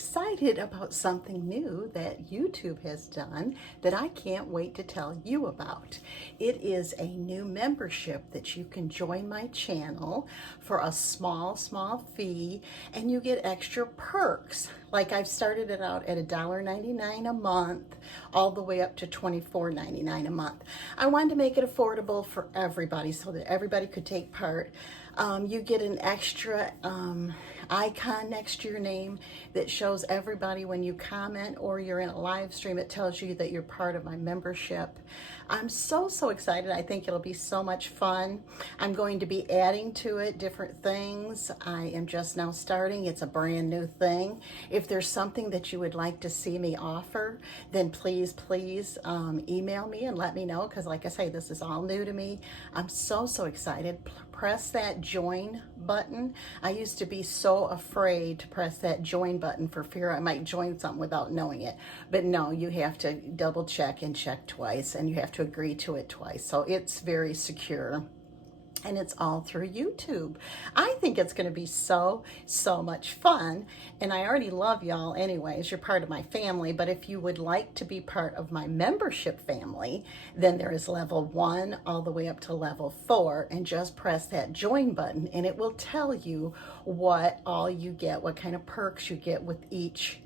excited about something new that YouTube has done that I can't wait to tell you about. It is a new membership that you can join my channel for a small fee, and you get extra perks. Like I've started it out at $1.99 a month, all the way up to $24.99 a month. I wanted to make it affordable for everybody so that everybody could take part. You get an extra icon next to your name that shows everybody when you comment or you're in a live stream. It tells you that you're part of my membership. I'm so excited. I think it'll be so much fun. I'm going to be adding to it different things. I am just now starting. It's a brand new thing. If there's something that you would like to see me offer, then please email me and let me know, because like I say, this is all new to me. I'm so excited. Press that join button. I used to be so afraid to press that join button for fear I might join something without knowing it. But no, you have to double check and check twice, and you have to agree to it twice. So it's very secure. And it's all through YouTube. I think it's going to be so much fun. And I already love y'all anyways. You're part of my family. But if you would like to be part of my membership family, then there is level 1 all the way up to level 4. And just press that join button and it will tell you what all you get, what kind of perks you get with each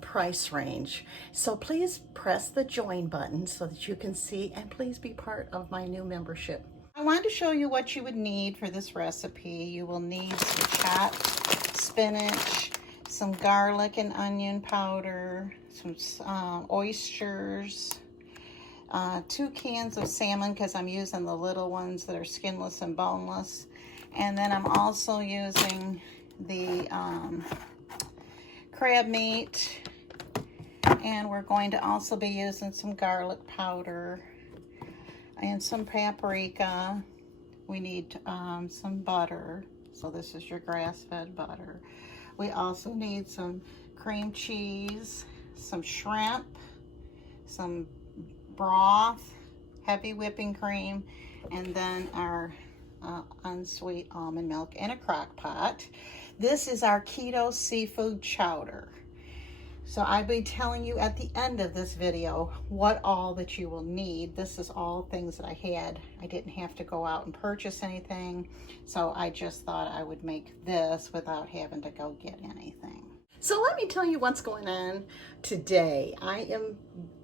price range. So please press the join button so that you can see, and please be part of my new membership. I wanted to show you what you would need for this recipe. You will need some chopped spinach, some garlic and onion powder, some oysters, 2 cans of salmon, because I'm using the little ones that are skinless and boneless. And then I'm also using the crab meat. And we're going to also be using some garlic powder and some paprika. We need some butter. So this is your grass-fed butter. We also need some cream cheese, some shrimp, some broth, heavy whipping cream, and then our unsweet almond milk in a crock pot. This is our keto seafood chowder. So I'll be telling you at the end of this video what all that you will need. This is all things that I had. I didn't have to go out and purchase anything. So I just thought I would make this without having to go get anything. So let me tell you what's going on today. I am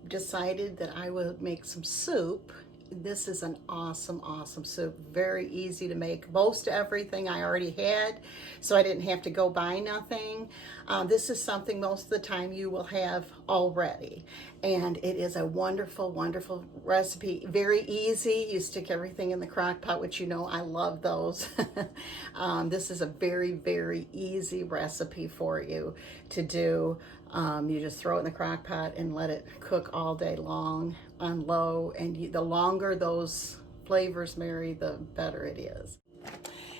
decided that I will make some soup. This is an awesome soup. Very easy to make. Most everything I already had, so I didn't have to go buy nothing. This is something most of the time you will have already. And it is a wonderful recipe. Very easy. You stick everything in the crock pot, which you know I love those. This is a very easy recipe for you to do. You just throw it in the crock pot and let it cook all day long on low, and the longer those flavors marry, the better it is.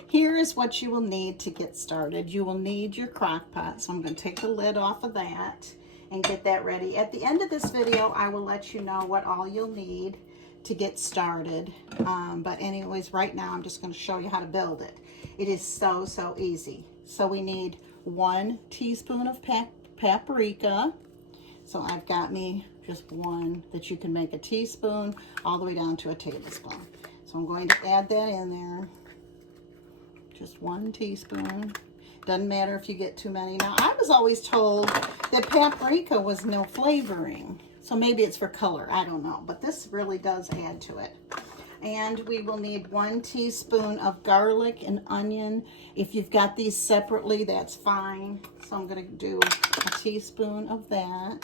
Here is what you will need to get started. You will need your crock pot, so I'm going to take the lid off of that and get that ready. At the end of this video, I will let you know what all you'll need to get started. But anyways, right now I'm just going to show you how to build it. It is so easy. So we need 1 teaspoon of paprika. So I've got me just 1 that you can make a teaspoon all the way down to a tablespoon. So I'm going to add that in there. Just 1 teaspoon. Doesn't matter if you get too many. Now, I was always told that paprika was no flavoring. So maybe it's for color. I don't know. But this really does add to it. And we will need 1 teaspoon of garlic and onion. If you've got these separately, that's fine. So I'm going to do a teaspoon of that.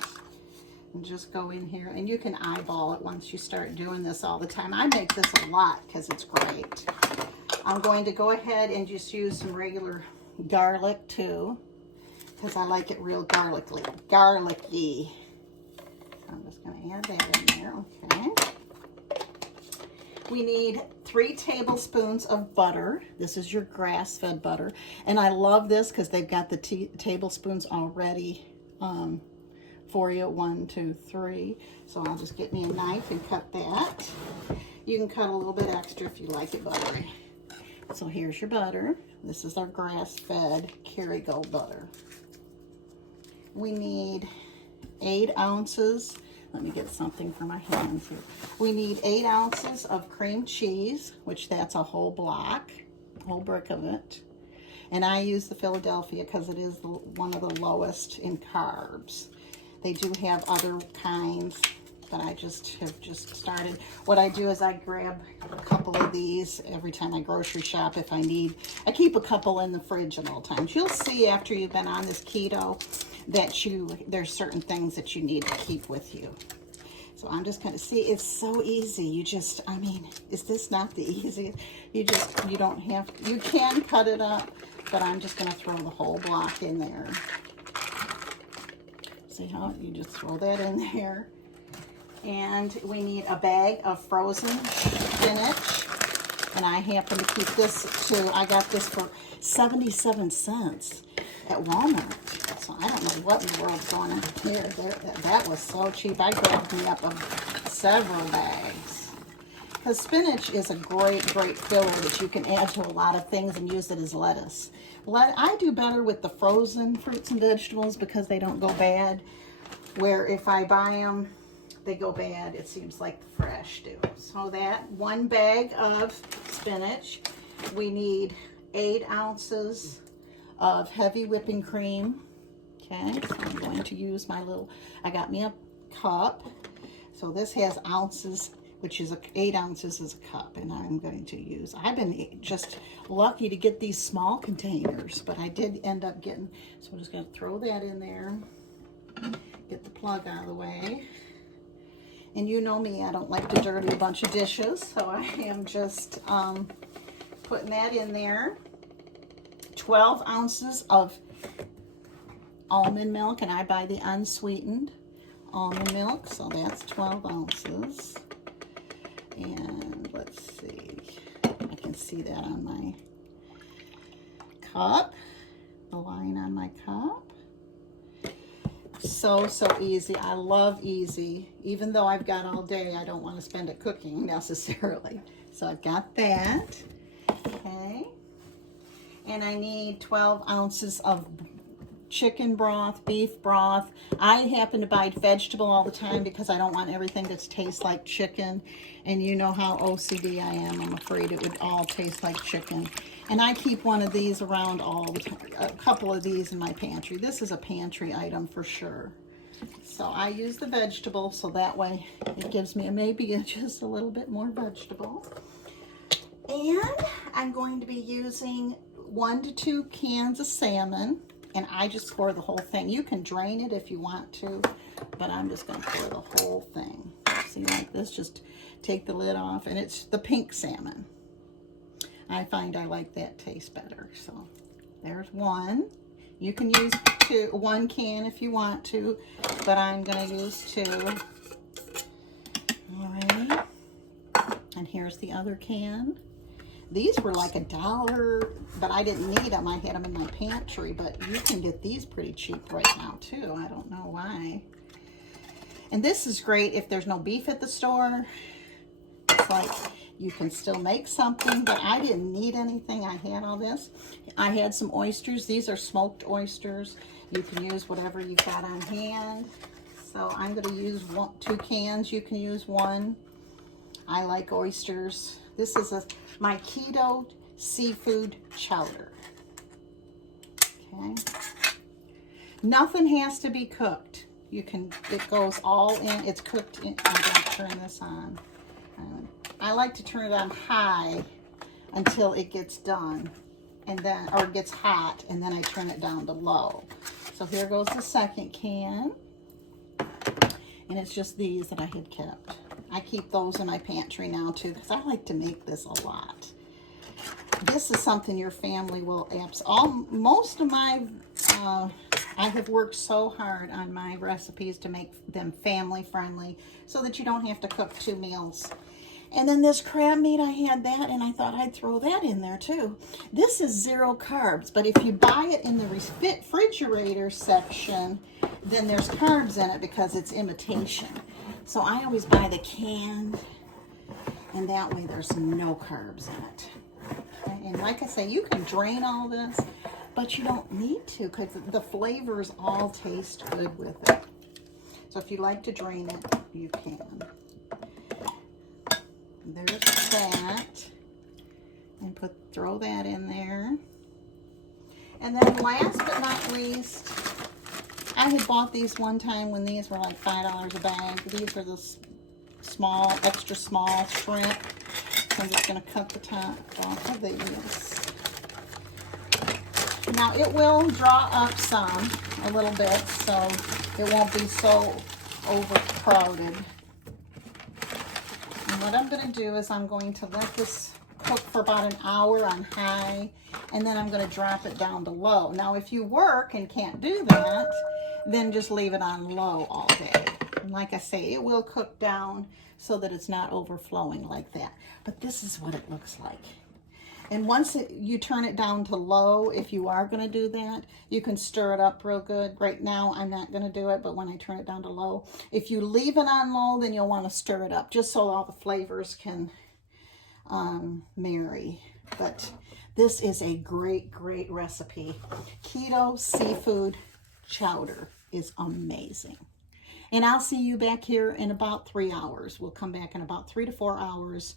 And just go in here. And you can eyeball it once you start doing this all the time. I make this a lot because it's great. I'm going to go ahead and just use some regular garlic too, because I like it real garlicky. I'm just going to add that in there. Okay. We need 3 tablespoons of butter. This is your grass-fed butter. And I love this because they've got the tablespoons already for you. 1, 2, 3. So I'll just get me a knife and cut that. You can cut a little bit extra if you like it buttery. So here's your butter. This is our grass-fed Kerrygold butter. We need 8 ounces. Let me get something for my hands here. We need 8 ounces of cream cheese, which that's a whole block, whole brick of it. And I use the Philadelphia because it is one of the lowest in carbs. They do have other kinds, but I have started. What I do is I grab a couple of these every time I grocery shop if I need. I keep a couple in the fridge at all times. You'll see after you've been on this keto that there's certain things that you need to keep with you. So I'm just going to see, it's so easy. I mean, is this not the easiest? You don't have, you can cut it up, but I'm just going to throw the whole block in there. See how you just throw that in there. And we need a bag of frozen spinach. And I happen to keep this too. I got this for 77 cents at Walmart. So I don't know what in the world's going on here. That was so cheap. I grabbed me up several bags. Because spinach is a great filler that you can add to a lot of things and use it as lettuce. I do better with the frozen fruits and vegetables because they don't go bad. Where if I buy them, they go bad, it seems like the fresh do. So that 1 bag of spinach. We need 8 ounces of heavy whipping cream. Okay, so I'm going to use I got me a cup. So this has ounces, which is 8 ounces is a cup, and I'm going to use, I've been just lucky to get these small containers, but I did end up getting, so I'm just going to throw that in there, get the plug out of the way. And you know me, I don't like to dirty a bunch of dishes, so I am just putting that in there. 12 ounces of almond milk, and I buy the unsweetened almond milk, so that's 12 ounces. And let's see, I can see that on my cup, the line on my cup. So easy. I love easy. Even though I've got all day, I don't want to spend it cooking necessarily. So I've got that. Okay. And I need 12 ounces of chicken broth, beef broth. I happen to buy vegetable all the time because I don't want everything that tastes like chicken. And you know how OCD I am. I'm afraid it would all taste like chicken. And I keep one of these around all the time, a couple of these in my pantry. This is a pantry item for sure. So I use the vegetable, so that way it gives me maybe just a little bit more vegetable. And I'm going to be using 1 to 2 cans of salmon, and I just pour the whole thing. You can drain it if you want to, but I'm just going to pour the whole thing. See, like this, just take the lid off, and it's the pink salmon. I find I like that taste better. So there's 1. You can use 1 can if you want to, but I'm going to use 2. All right. And here's the other can. These were like $1, but I didn't need them. I had them in my pantry, but you can get these pretty cheap right now too. I don't know why. And this is great if there's no beef at the store. It's like you can still make something, but I didn't need anything. I had all this. I had some oysters. These are smoked oysters. You can use whatever you got on hand. So I'm going to use 2 cans. You can use 1. I like oysters. This is my keto seafood chowder. Okay. Nothing has to be cooked. It goes all in. It's cooked in. I'm going to turn this on. I like to turn it on high until it gets done, or gets hot, and then I turn it down to low. So here goes the second can, and it's just these that I had kept. I keep those in my pantry now too because I like to make this a lot. This is something your family will most of my I have worked so hard on my recipes to make them family friendly so that you don't have to cook 2 meals. And then this crab meat, I had that, and I thought I'd throw that in there too. This is 0 carbs, but if you buy it in the refrigerator section, then there's carbs in it because it's imitation. So I always buy the can, and that way there's no carbs in it. Okay? And like I say, you can drain all this, but you don't need to because the flavors all taste good with it. So if you like to drain it, you can. There's that. And throw that in there. And then last but not least, I had bought these one time when these were like $5 a bag. These are the small, extra small shrimp. So I'm just going to cut the top off of these. Now it will draw up some, a little bit, so it won't be so overcrowded. And what I'm going to do is I'm going to let this cook for about an hour on high, and then I'm going to drop it down to low. Now if you work and can't do that, then just leave it on low all day. And like I say, it will cook down so that it's not overflowing like that. But this is what it looks like. And once you turn it down to low, if you are going to do that, you can stir it up real good. Right now, I'm not going to do it, but when I turn it down to low, if you leave it on low, then you'll want to stir it up just so all the flavors can marry. But this is a great, great recipe. Keto seafood chowder is amazing. And I'll see you back here in about 3 hours. We'll come back in about 3 to 4 hours.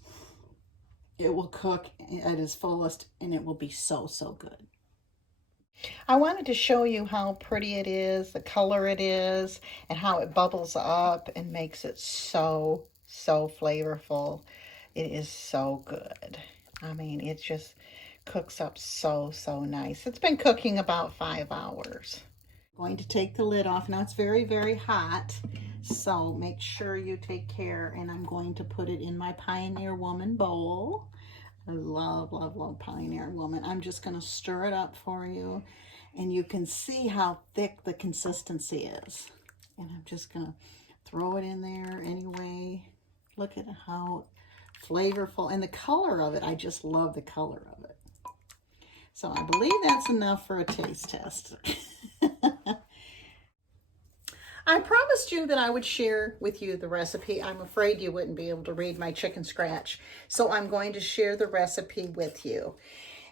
It will cook at its fullest, and it will be so, so good. I wanted to show you how pretty it is, the color it is, and how it bubbles up and makes it so, so flavorful. It is so good. I mean, it just cooks up so, so nice. It's been cooking about 5 hours. I'm going to take the lid off. Now it's very, very hot, so make sure you take care. And I'm going to put it in my Pioneer Woman bowl. I love, love, love Pioneer Woman. I'm just going to stir it up for you, and you can see how thick the consistency is. And I'm just going to throw it in there anyway. Look at how flavorful, and the color of it. I just love the color of it. So I believe that's enough for a taste test. I promised you that I would share with you the recipe. I'm afraid you wouldn't be able to read my chicken scratch, so I'm going to share the recipe with you.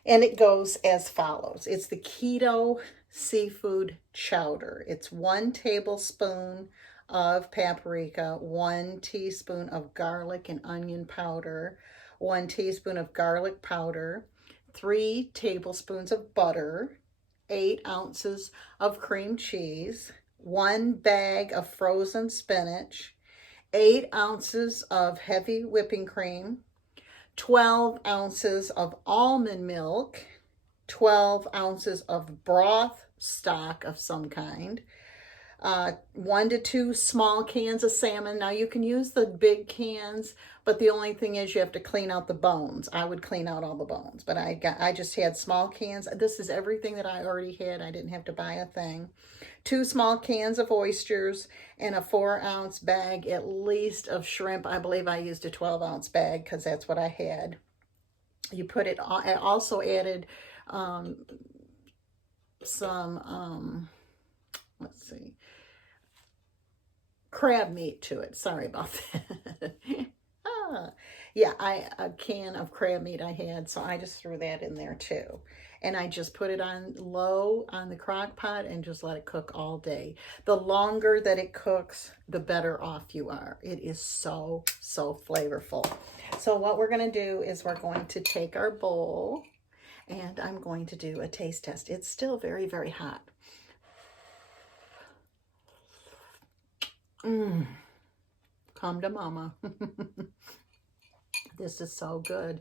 And it goes as follows. It's the keto seafood chowder. It's 1 tablespoon of paprika, 1 teaspoon of garlic and onion powder, 1 teaspoon of garlic powder, 3 tablespoons of butter, 8 ounces of cream cheese, 1 bag of frozen spinach, 8 ounces of heavy whipping cream, 12 ounces of almond milk, 12 ounces of broth stock of some kind, 1 to 2 small cans of salmon. Now you can use the big cans, but the only thing is you have to clean out the bones. I would clean out all the bones, but I just had small cans. This is everything that I already had. I didn't have to buy a thing. 2 small cans of oysters and a 4-ounce bag at least of shrimp. I believe I used a 12-ounce bag because that's what I had. You put it on. I also added some let's see, crab meat to it. Sorry about that. Yeah, a can of crab meat I had, so I just threw that in there too. And I just put it on low on the crock pot and just let it cook all day. The longer that it cooks, the better off you are. It is so, so flavorful. So what we're going to do is we're going to take our bowl, and I'm going to do a taste test. It's still very, very hot. Come to mama. This is so good.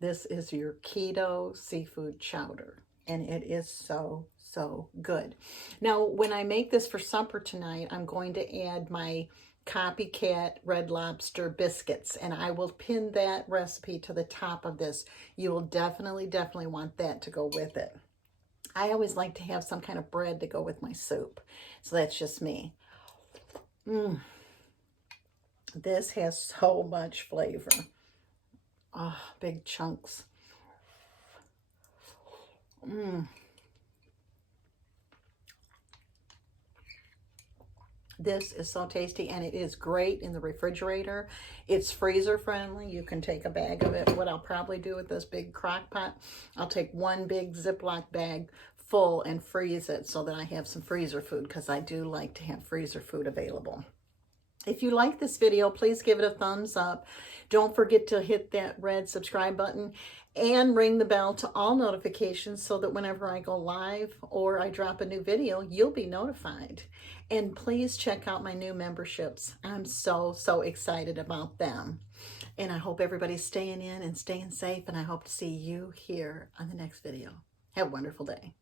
This is your keto seafood chowder, and it is so, so good. Now, when I make this for supper tonight, I'm going to add my copycat Red Lobster biscuits, and I will pin that recipe to the top of this. You will definitely, definitely want that to go with it. I always like to have some kind of bread to go with my soup, so that's just me. This has so much flavor. Oh, big chunks. This is so tasty, and it is great in the refrigerator. It's freezer friendly. You can take a bag of it. What I'll probably do with this big crock pot, I'll take 1 big Ziploc bag full and freeze it so that I have some freezer food, because I do like to have freezer food available. If you like this video, please give it a thumbs up. Don't forget to hit that red subscribe button and ring the bell to all notifications so that whenever I go live or I drop a new video, you'll be notified. And please check out my new memberships. I'm so excited about them. And I hope everybody's staying in and staying safe, and I hope to see you here on the next video. Have a wonderful day.